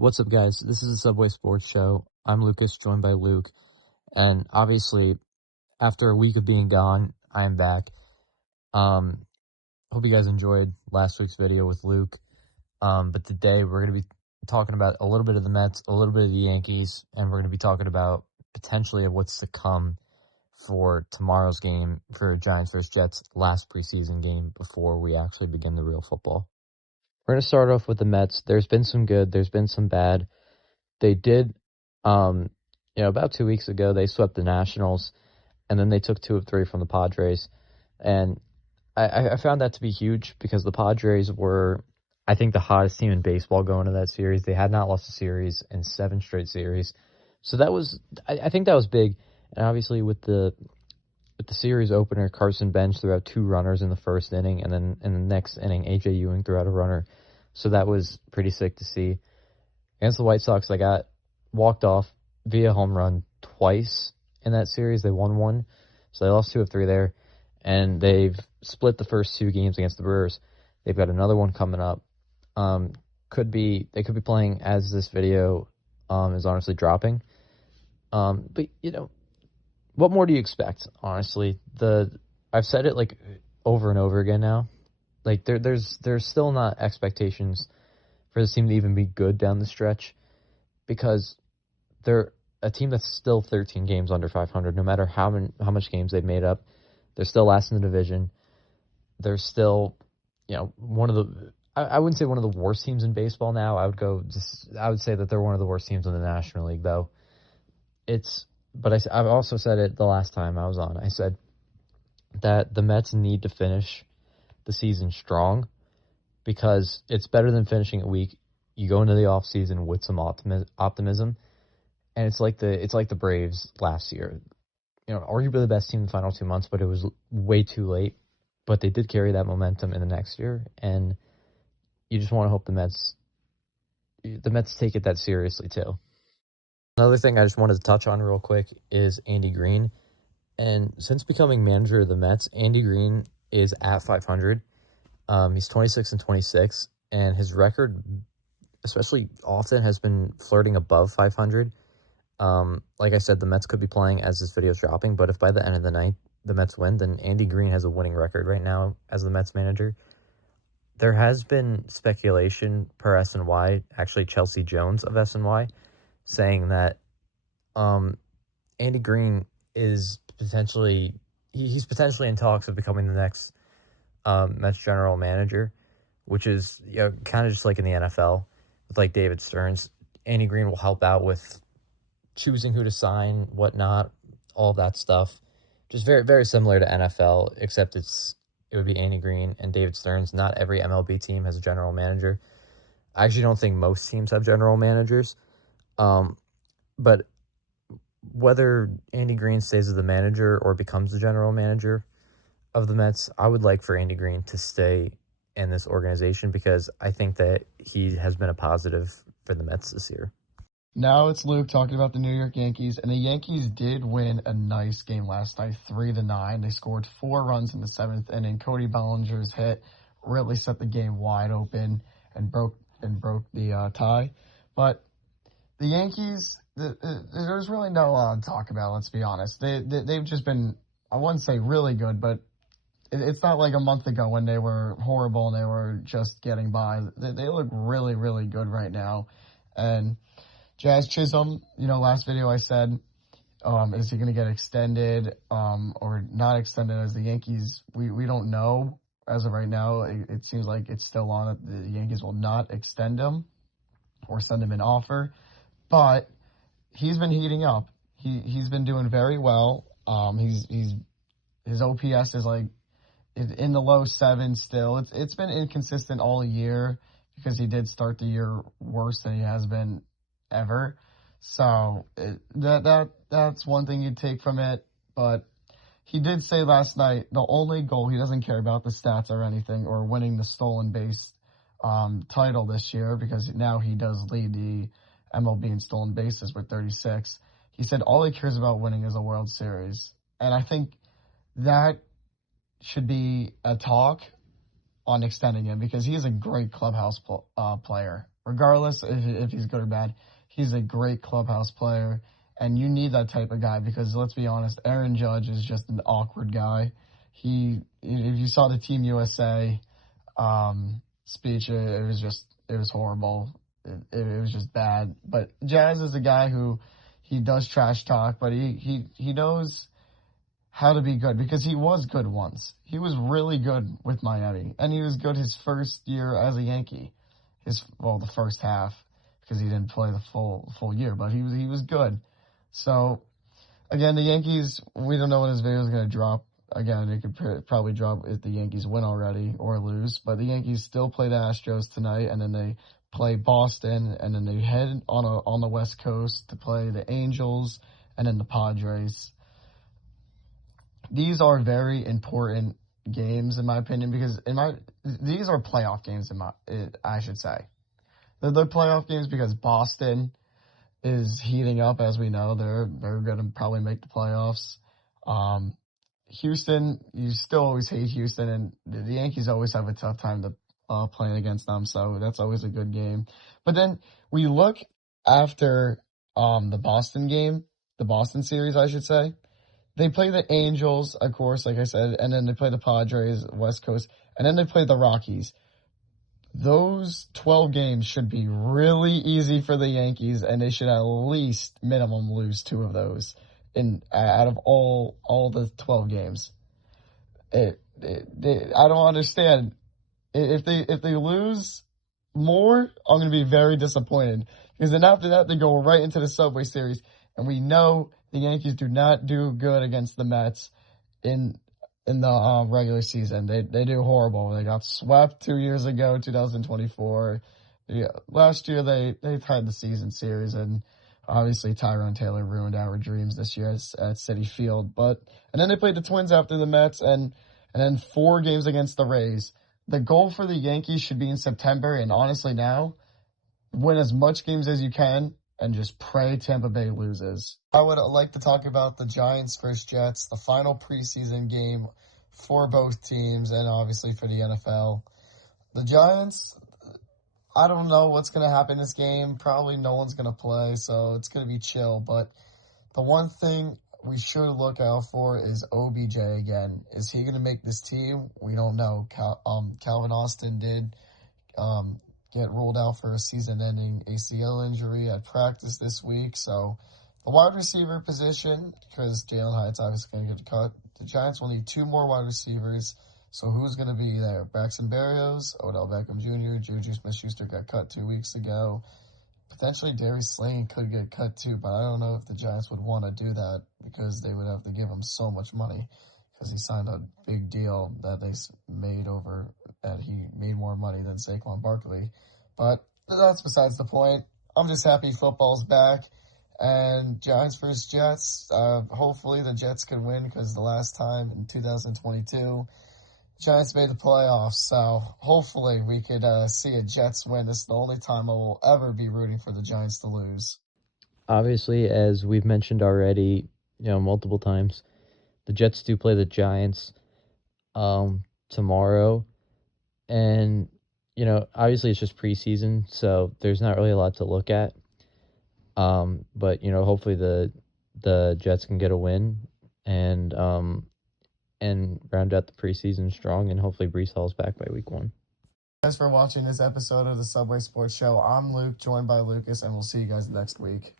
What's up, guys? This is the Subway Sports Show. I'm Lucas, joined by Luke. And obviously, after a week of being gone, I am back. Hope you guys enjoyed last week's video with Luke. But today we're going to be talking about a little bit of the Mets, a little bit of the Yankees, and we're going to be talking about potentially of what's to come for tomorrow's game for Giants vs. Jets, last preseason game before we actually begin the real football. We're going to start off with the Mets. There's been some good, there's been some bad. They did, about 2 weeks ago, they swept the Nationals, and then they took 2 of 3 from the Padres. And I found that to be huge because the Padres were, I think, the hottest team in baseball going into that series. They had not lost a series in 7 straight series. So that was, I think that was big. And obviously with the series opener, Carson Bench threw out 2 runners in the first inning, and then in the next inning, A.J. Ewing threw out a runner. So that was pretty sick to see. Against the White Sox, they got walked off via home run twice in that series. They won 1, so they lost 2 of 3 there. And they've split the first 2 games against the Brewers. They've got another one coming up. They could be playing as this video is honestly dropping. But what more do you expect? Honestly, I've said it like over and over again now. Like there's still not expectations for this team to even be good down the stretch, because they're a team that's still 13 games under 500. No matter how much games they've made up, they're still last in the division. They're still, one of the, I wouldn't say one of the worst teams in baseball now. I would say that they're one of the worst teams in the National League, though. But I've also said it the last time I was on. I said that the Mets need to finish the season strong, because it's better than finishing it weak. You go into the offseason with some optimism, and it's like the Braves last year. Arguably the best team in the final 2 months, but it was way too late. But they did carry that momentum in the next year, and you just want to hope the Mets take it that seriously too. Another thing I just wanted to touch on real quick is Andy Green. And since becoming manager of the Mets, Andy Green is at 500. He's 26-26, and his record, especially often, has been flirting above 500. Like I said, the Mets could be playing as this video is dropping, but if by the end of the night the Mets win, then Andy Green has a winning record right now as the Mets manager. There has been speculation per SNY, actually Chelsea Jones of SNY, saying that Andy Green is potentially in talks of becoming the next Mets general manager, which is kind of just like in the NFL with like David Stearns. Andy Green will help out with choosing who to sign, whatnot, all that stuff. Just very, very similar to NFL, except it would be Andy Green and David Stearns. Not every MLB team has a general manager. I actually don't think most teams have general managers. But whether Andy Green stays as the manager or becomes the general manager of the Mets, I would like for Andy Green to stay in this organization, because I think that he has been a positive for the Mets this year. Now it's Luke talking about the New York Yankees, and the Yankees did win a nice game last night, 3-9. They scored 4 runs in the 7th inning. Cody Bellinger's hit really set the game wide open and broke the tie. But the Yankees, there's really no to talk about. Let's be honest. They've just been, I wouldn't say really good, but it's not like a month ago when they were horrible and they were just getting by. They look really, really good right now. And Jazz Chisholm, last video I said, is he going to get extended or not extended as the Yankees? We don't know as of right now. It seems like it's still on it. The Yankees will not extend him or send him an offer. But he's been heating up. He's been doing very well. His OPS is like in the low 7s still. It's been inconsistent all year because he did start the year worse than he has been ever. So that's one thing you'd take from it. But he did say last night the only goal, he doesn't care about the stats or anything or winning the stolen base title this year, because now he does lead the MLB in stolen bases with 36. He said all he cares about winning is a World Series. And I think that should be a talk on extending him, because he is a great clubhouse player regardless if he's good or bad, he's a great clubhouse player. And you need that type of guy because, let's be honest, Aaron Judge is just an awkward guy. If you saw the Team USA speech, it was horrible. It was just bad. But Jazz is a guy who he does trash talk, but he knows how to be good because he was good once. He was really good with Miami, and he was good his first year as a Yankee. The first half because he didn't play the full year, but he was good. So again, the Yankees, we don't know when this video is going to drop. Again, it could probably drop if the Yankees win already or lose. But the Yankees still play the Astros tonight, and then they play Boston, and then they head on the West Coast to play the Angels and then the Padres. These are very important games, in my opinion, because these are playoff games, I should say. They're playoff games because Boston is heating up, as we know. They're going to probably make the playoffs. Houston, you still always hate Houston, and the Yankees always have a tough time playing against them, so that's always a good game. But then we look after the Boston game, the Boston series, I should say. They play the Angels, of course, like I said, and then they play the Padres, West Coast, and then they play the Rockies. Those 12 games should be really easy for the Yankees, and they should at least minimum lose 2 of those out of all the 12 games. I don't understand. If they lose more, I'm going to be very disappointed. Because then after that, they go right into the Subway Series, and we know the Yankees do not do good against the Mets in the regular season. They do horrible. They got swept 2 years ago, 2024. Last year they had the season series, and obviously Tyrone Taylor ruined our dreams this year at Citi Field. And then they played the Twins after the Mets, and then 4 games against the Rays. The goal for the Yankees should be in September, and honestly now, win as much games as you can and just pray Tampa Bay loses. I would like to talk about the Giants versus Jets, the final preseason game for both teams and obviously for the NFL. The Giants, I don't know what's going to happen in this game. Probably no one's going to play, so it's going to be chill. But the one thing we should look out for is OBJ again. Is he going to make this team? We don't know. Calvin Austin did get ruled out for a season-ending ACL injury at practice this week. So the wide receiver position, because Jalen Hyatt's obviously going to get cut, the Giants will need 2 more wide receivers. So who's going to be there? Braxton Berrios, Odell Beckham Jr., Juju Smith-Schuster got cut 2 weeks ago. Potentially Darius Slayton could get cut too, but I don't know if the Giants would want to do that because they would have to give him so much money because he signed a big deal that they made over, and he made more money than Saquon Barkley. But that's besides the point. I'm just happy football's back. And Giants versus Jets, hopefully the Jets can win because the last time in 2022, Giants made the playoffs. So hopefully we could see a Jets win. This is the only time I will ever be rooting for the Giants to lose. Obviously, as we've mentioned already, multiple times, the Jets do play the Giants tomorrow. And, obviously it's just preseason, so there's not really a lot to look at. But, hopefully the Jets can get a win and round out the preseason strong, and hopefully Breece Hall's back by week 1. Thanks for watching this episode of the Subway Sports Show. I'm Luke, joined by Lucas, and we'll see you guys next week.